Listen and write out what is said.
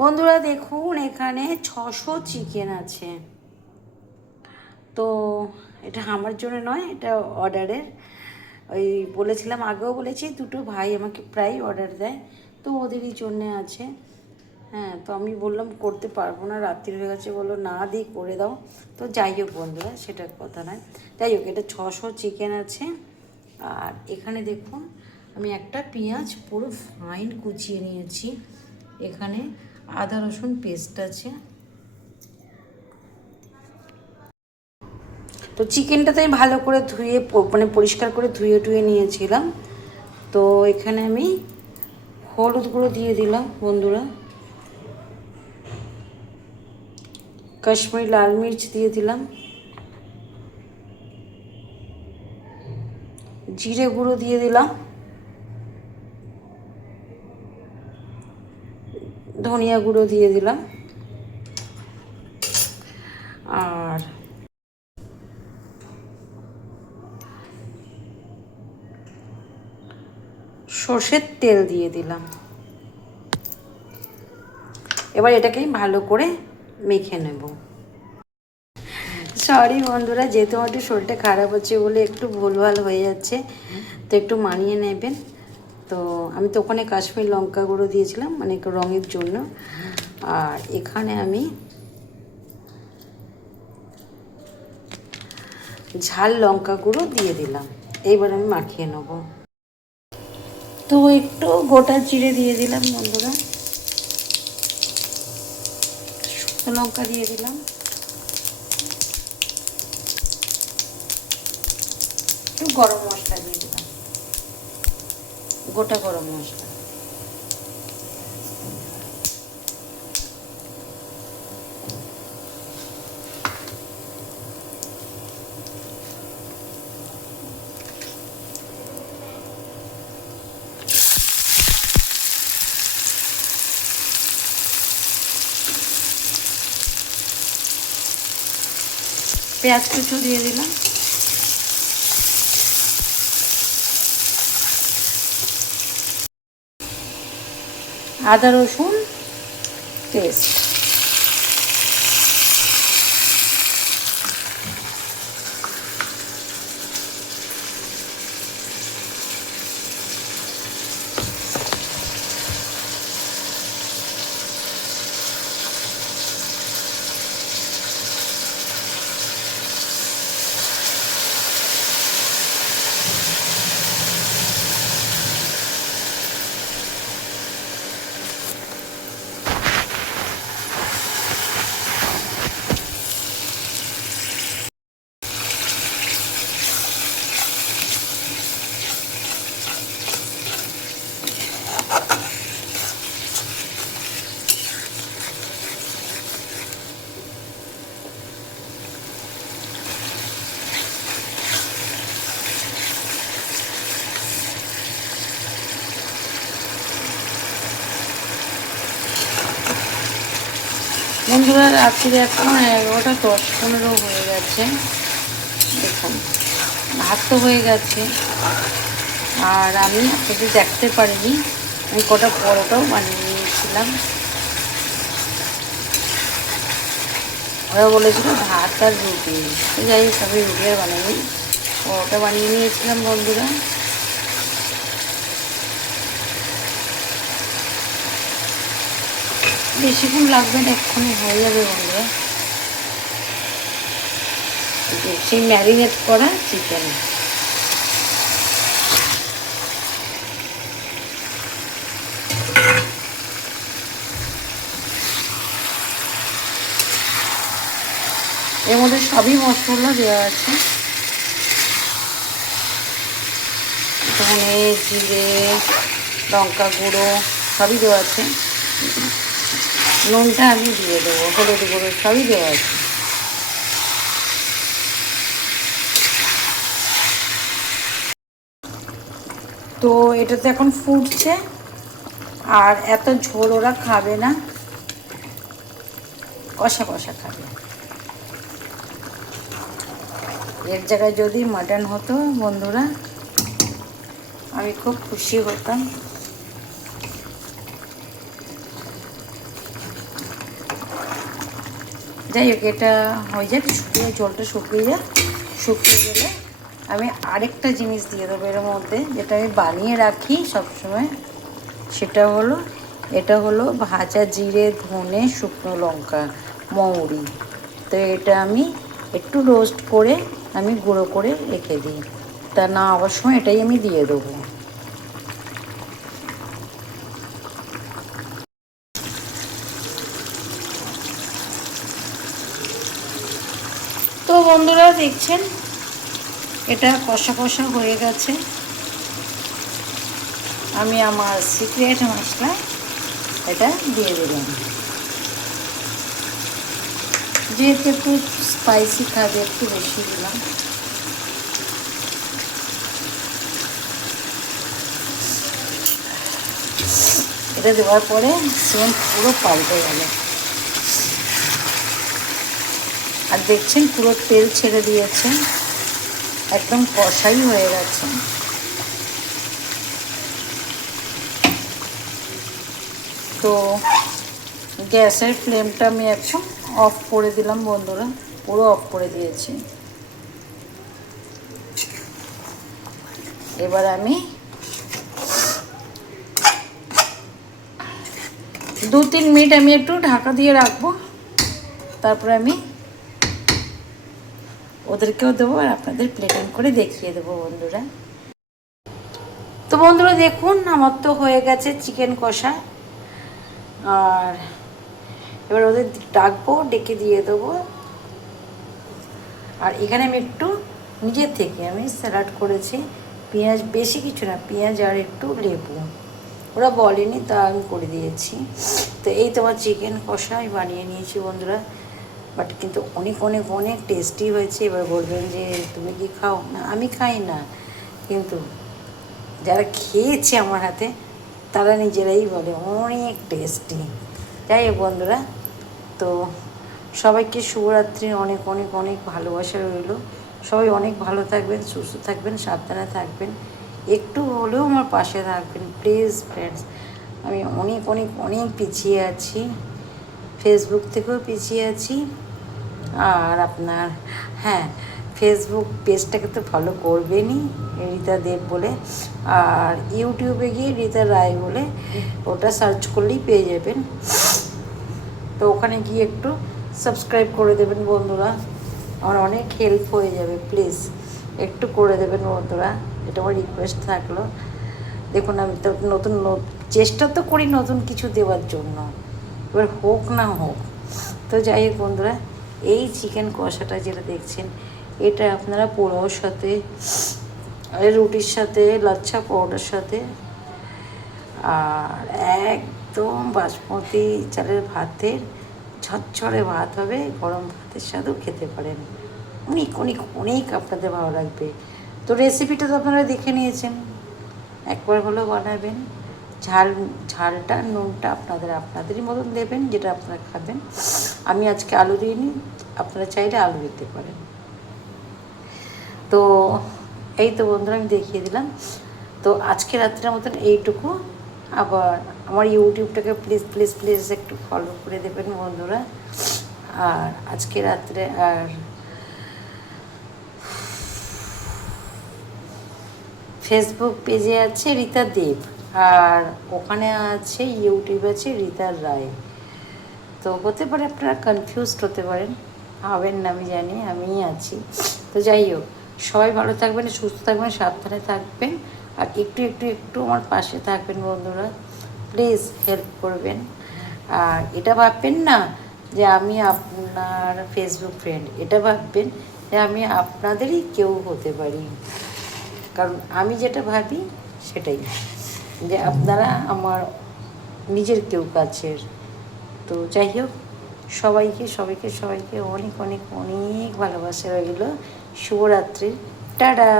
বন্ধুরা দেখুন, এখানে 600 চিকেন আছে। তো এটা আমার জন্য নয়, এটা অর্ডারের। ওই বলেছিলাম, আগেও বলেছি, দুটো ভাই আমাকে প্রায় অর্ডার দেয়, তো ওদেরই জন্যে আছে। হ্যাঁ, তো আমি বললাম করতে পারবো না, রাত্রি হয়ে গেছে, বললো না দিই করে দাও। তো যাই হোক বন্ধুরা, সেটা কথা নয়। যাই হোক, এটা 600 চিকেন আছে। আর এখানে দেখুন, আমি একটা পেঁয়াজ পুরো ফাইন কুচিয়ে নিয়েছি। এখানে আদা রসুন পেস্ট আছে। তো চিকেনটাতে আমি ভালো করে ধুয়ে, মানে পরিষ্কার করে ধুয়ে টুয়ে নিয়েছিলাম। তো এখানে আমি হলুদ গুঁড়ো দিয়ে দিলাম বন্ধুরা, কাশ্মীরি লাল মির্চ দিয়ে দিলাম, জিরে গুঁড়ো দিয়ে দিলাম, ধনিয়া গুঁড়ো দিয়ে দিলাম, আর সর্ষের তেল দিয়ে দিলাম। এবার এটাকে ভালো করে মেখে নেব। সরি বন্ধুরা, যেহেতু আমার একটু শরীরটা খারাপ হচ্ছে বলে একটু ভুলভাল হয়ে যাচ্ছে, তো একটু মানিয়ে নেবেন। তো আমি তো ওখানে কাশ্মীর লঙ্কা গুঁড়ো দিয়েছিলাম, মানে রঙের জন্য। আর এখানে আমি ঝাল লঙ্কা গুঁড়ো দিয়ে দিলাম। এইবার আমি মাখিয়ে নেব। তো একটু গোটা জিরে দিয়ে দিলাম বন্ধুরা, শুকনো লঙ্কা দিয়ে দিলাম, একটু গরম মশলা দিয়ে দিলাম, গোটা গরম মশলা। পেঁয়াজ কুচো দিয়ে দিলাম, আদা রসুন পেস্ট, বন্ধুরা রাত্রি এখন 11:10-15 হয়ে গেছে। দেখুন, ভাত তো হয়ে গেছে, আর আমি আপনাদের দেখতে পারিনি, আমি কটা পরোটাও বানিয়ে নিয়েছিলাম। ওরা বলেছিল ভাত আর রুটি, তো যাই হোক আমি রুটি আর বানাইনি, পরোটা বানিয়ে নিয়েছিলাম বন্ধুরা। বেশিক্ষণ লাগবে না, এক্ষুনি হয়ে যাবে বন্ধুরা। সেই ম্যারিনেট করা চিকেন। এর মধ্যে সবই মশলা দেওয়া আছে, ধনে জিরে লঙ্কা গুঁড়ো সবই দেওয়া আছে। নুনটা আমি দিয়ে দেবো, হলুদ গুঁড়ো সবই দেওয়া আছে। তো এটাতে এখন ফুটছে, আর এত ঝোল ওরা খাবে না, কষা কষা খাবে। এর জায়গায় যদি মাটন হতো বন্ধুরা, আমি খুব খুশি হতাম। যাই হোক, এটা হয়ে যাক, শুকিয়ে জলটা শুকিয়ে যাক। শুকিয়ে গেলে আমি আরেকটা জিনিস দিয়ে দেবো এর মধ্যে, যেটা আমি বানিয়ে রাখি সবসময়। সেটা হলো, এটা হলো ভাজা জিরে, ধনে, শুকনো লঙ্কা, মৌরি। তো এটা আমি একটু রোস্ট করে আমি গুঁড়ো করে রেখে দিই, তা না হওয়ার সময় এটাই আমি দিয়ে দেবো। তো বন্ধুরা দেখছেন, এটা কষা কষা হয়ে গেছে। আমি আমার সিক্রেট মশলা এটা দিয়ে দিলাম। যেহেতু একটু স্পাইসি খাবে, একটু বেশি দিলাম। এটা দেওয়ার পরে সেন্ট পুরো পাল্টে গেল। আর দেখছেন পুরো তেল ছেড়ে দিয়েছে, একদম কষাই হয়ে গেছে। তো গ্যাসের ফ্লেমটা আমি এখন অফ করে দিলাম বন্ধুরা, পুরো অফ করে দিয়েছি। এবার আমি 2-3 মিনিট আমি একটু ঢাকা দিয়ে রাখবো, তারপরে আমি ওদেরকেও দেবো আর আপনাদের প্লেটিং করে দেখিয়ে দেবো বন্ধুরা। তো বন্ধুরা দেখুন, আমার তো হয়ে গেছে চিকেন কষা। আর এবার ওদের ডাকবো, ডেকে দিয়ে দেবো। আর এখানে আমি একটু নিজের থেকে আমি স্যালাড করেছি, পেঁয়াজ, বেশি কিছু না, পেঁয়াজ আর একটু লেবু। ওরা বলেনি, তা আমি করে দিয়েছি। তো এই তোমার চিকেন কষা আমি বানিয়ে নিয়েছি বন্ধুরা, বাট কিন্তু অনেক অনেক অনেক টেস্টি হয়েছে। এবার বলবেন যে তুমি কি খাও? না, আমি খাই না, কিন্তু যারা খেয়েছে আমার হাতে তারা নিজেরাই বলে অনেক টেস্টি। যাই হোক বন্ধুরা, তো সবাইকে শুভরাত্রির অনেক অনেক অনেক ভালোবাসা রইল। সবাই অনেক ভালো থাকবেন, সুস্থ থাকবেন, সাবধানে থাকবেন, একটু হলেও আমার পাশে থাকবেন প্লিজ ফ্রেন্ডস। আমি অনেক অনেক অনেক পিছিয়ে আছি, ফেসবুক থেকেও পিছিয়ে আছি। আর আপনার, হ্যাঁ, ফেসবুক পেজটাকে তো ফলো করবেনই, রীতা দেব বলে। আর ইউটিউবে গিয়ে রীতা রায় বলে ওটা সার্চ করলেই পেয়ে যাবেন। তো ওখানে গিয়ে একটু সাবস্ক্রাইব করে দেবেন বন্ধুরা, আমার অনেক হেল্প হয়ে যাবে। প্লিজ একটু করে দেবেন বন্ধুরা, এটা আমার রিকোয়েস্ট থাকলো। দেখুন আমি তো নতুন চেষ্টা তো করি নতুন কিছু দেওয়ার জন্য, এবার হোক না হোক। তো যাই হোক বন্ধুরা, এই চিকেন কষাটা যেটা দেখছেন, এটা আপনারা পোলাওর সাথে, রুটির সাথে, লাচ্ছা পরোটার সাথে, আর একদম বাসমতি চালের ভাতের ঝরঝরে ভাত হবে, গরম ভাতের সাথেও খেতে পারেন। অনেক অনেক অনেক আপনাদের ভালো লাগবে। তো রেসিপিটা তো আপনারা দেখে নিয়েছেন, একবার হলেও বানাবেন। ঝালটা, নুনটা আপনাদেরই মতন দেবেন, যেটা আপনারা খাবেন। আমি আজকে আলু দিইনি, আপনারা চাইলে আলু দিতে পারেন। তো এই তো বন্ধুরা আমি দেখিয়ে দিলাম। তো আজকে রাত্রের মতন এইটুকু। আবার আমার ইউটিউবটাকে প্লিজ প্লিজ প্লিজ একটু ফলো করে দেবেন বন্ধুরা। আর আজকে রাত্রে আর ফেসবুক পেজে আছে রীতা দেব, আর ওখানে আছে ইউটিউব আছে রীতা রায়। তো হতে পারে আপনারা কনফিউজড হতে পারেন, হবেন না আমি জানি, আমিই আছি। তো যাই হোক, সবাই ভালো থাকবেন, সুস্থ থাকবেন, সাবধানে থাকবেন, আর একটু একটু একটু আমার পাশে থাকবেন বন্ধুরা, প্লিজ হেল্প করবেন। আর এটা ভাববেন না যে আমি আপনার ফেসবুক ফ্রেন্ড, এটা ভাববেন যে আমি আপনাদেরই কেউ হতে পারি। কারণ আমি যেটা ভাবি সেটাই, যে আপনারা আমার নিজের কেউ কাছের। তো যাই হোক, সবাইকে সবাইকে সবাইকে অনেক অনেক অনেক ভালোবাসা রইল। শুভরাত্রি, টাটা।